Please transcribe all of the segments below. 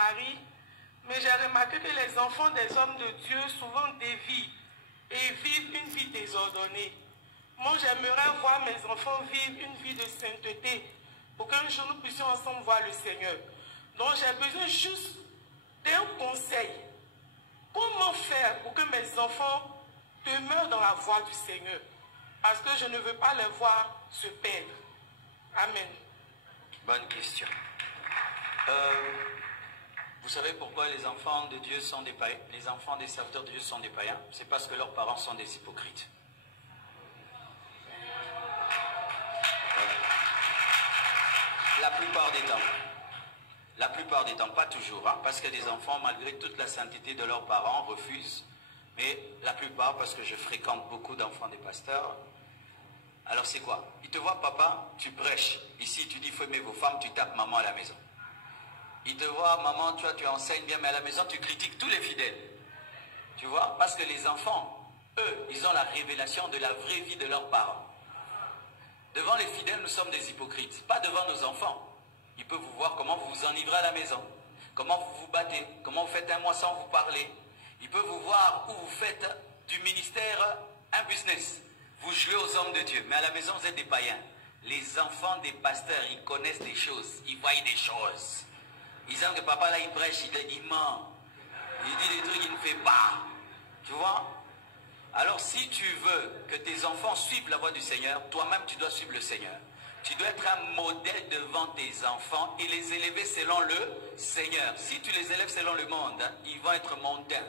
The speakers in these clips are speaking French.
Marie, mais j'ai remarqué que les enfants des hommes de Dieu souvent dévient et vivent une vie désordonnée. Moi, j'aimerais voir mes enfants vivre une vie de sainteté pour qu'un jour nous puissions ensemble voir le Seigneur. Donc, j'ai besoin juste d'un conseil. Comment faire pour que mes enfants demeurent dans la voie du Seigneur? Parce que je ne veux pas les voir se perdre. Amen. Bonne question. Vous savez pourquoi les enfants de Dieu sont des païens, les enfants des serviteurs de Dieu sont des païens? C'est parce que leurs parents sont des hypocrites. La plupart des temps, pas toujours, hein, parce que des enfants, malgré toute la sainteté de leurs parents, refusent. Mais la plupart, parce que je fréquente beaucoup d'enfants des pasteurs. Alors c'est quoi? Ils te voient, papa, tu prêches. Ici, tu dis, il faut aimer vos femmes, tu tapes maman à la maison. Ils te voient, maman, tu enseignes bien, mais à la maison, tu critiques tous les fidèles. Tu vois? Parce que les enfants, eux, ils ont la révélation de la vraie vie de leurs parents. Devant les fidèles, nous sommes des hypocrites. Pas devant nos enfants. Ils peuvent vous voir comment vous vous enivrez à la maison. Comment vous vous battez. Comment vous faites un mois sans vous parler. Ils peuvent vous voir où vous faites du ministère un business. Vous jouez aux hommes de Dieu. Mais à la maison, vous êtes des païens. Les enfants des pasteurs, ils connaissent des choses. Ils voient des choses. Ils savent que papa là, il prêche, il ment. Il dit des trucs qu'il ne fait pas. Tu vois? Alors si tu veux que tes enfants suivent la voie du Seigneur, toi-même tu dois suivre le Seigneur. Tu dois être un modèle devant tes enfants et les élever selon le Seigneur. Si tu les élèves selon le monde, hein, ils vont être mondains.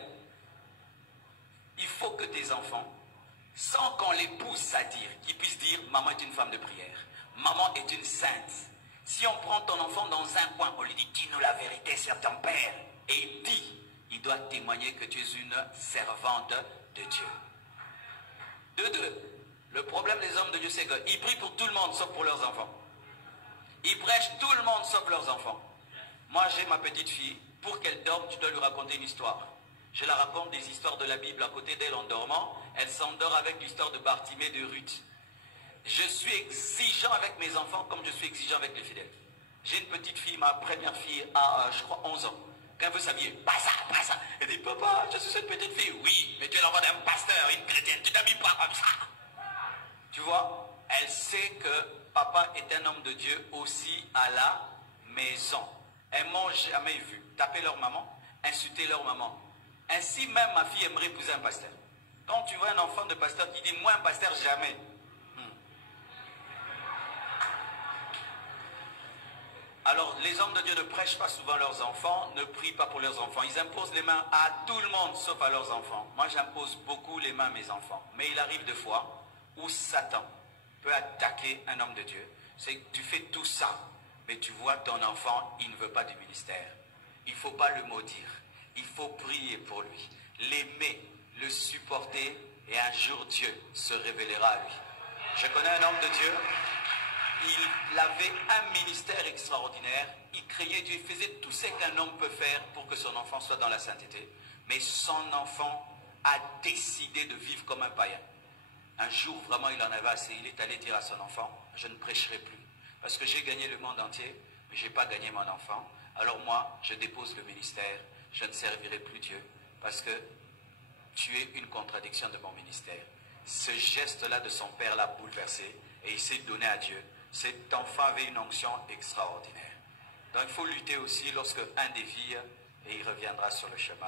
Il faut que tes enfants, sans qu'on les pousse à dire, qu'ils puissent dire « Maman est une femme de prière. Maman est une sainte. » Si on prend ton enfant dans un coin, on lui dit « Dis-nous la vérité sur ton père. » Et il dit, il doit témoigner que tu es une servante de Dieu. De deux, le problème des hommes de Dieu, c'est qu'ils prient pour tout le monde, sauf pour leurs enfants. Ils prêchent tout le monde, sauf leurs enfants. Moi, j'ai ma petite fille. Pour qu'elle dorme, tu dois lui raconter une histoire. Je la raconte des histoires de la Bible à côté d'elle en dormant. Elle s'endort avec l'histoire de Bartimée de Ruth. Je suis exigeant avec mes enfants comme je suis exigeant avec les fidèles. J'ai une petite fille, ma première fille a, je crois, 11 ans. Quand elle veut s'habiller, pas ça, pas ça. Elle dit, papa, je suis cette petite fille. Oui, mais tu es l'enfant d'un pasteur, une chrétienne, tu t'habilles pas comme ça. Tu vois, elle sait que papa est un homme de Dieu aussi à la maison. Elles m'ont jamais vu taper leur maman, insulter leur maman. Ainsi même ma fille aimerait épouser un pasteur. Quand tu vois un enfant de pasteur qui dit, moi un pasteur jamais. Alors, les hommes de Dieu ne prêchent pas souvent leurs enfants, ne prient pas pour leurs enfants. Ils imposent les mains à tout le monde, sauf à leurs enfants. Moi, j'impose beaucoup les mains à mes enfants. Mais il arrive des fois où Satan peut attaquer un homme de Dieu. C'est que tu fais tout ça, mais tu vois ton enfant, il ne veut pas du ministère. Il ne faut pas le maudire. Il faut prier pour lui, l'aimer, le supporter, et un jour Dieu se révélera à lui. Je connais un homme de Dieu. Il avait un ministère extraordinaire, il craignait Dieu, il faisait tout ce qu'un homme peut faire pour que son enfant soit dans la sainteté. Mais son enfant a décidé de vivre comme un païen. Un jour, vraiment, il en avait assez. Il est allé dire à son enfant, je ne prêcherai plus. Parce que j'ai gagné le monde entier, mais je n'ai pas gagné mon enfant. Alors moi, je dépose le ministère, je ne servirai plus Dieu. Parce que tu es une contradiction de mon ministère. Ce geste-là de son père l'a bouleversé et il s'est donné à Dieu. Cet enfant avait une onction extraordinaire. Donc il faut lutter aussi lorsque un dévie et il reviendra sur le chemin.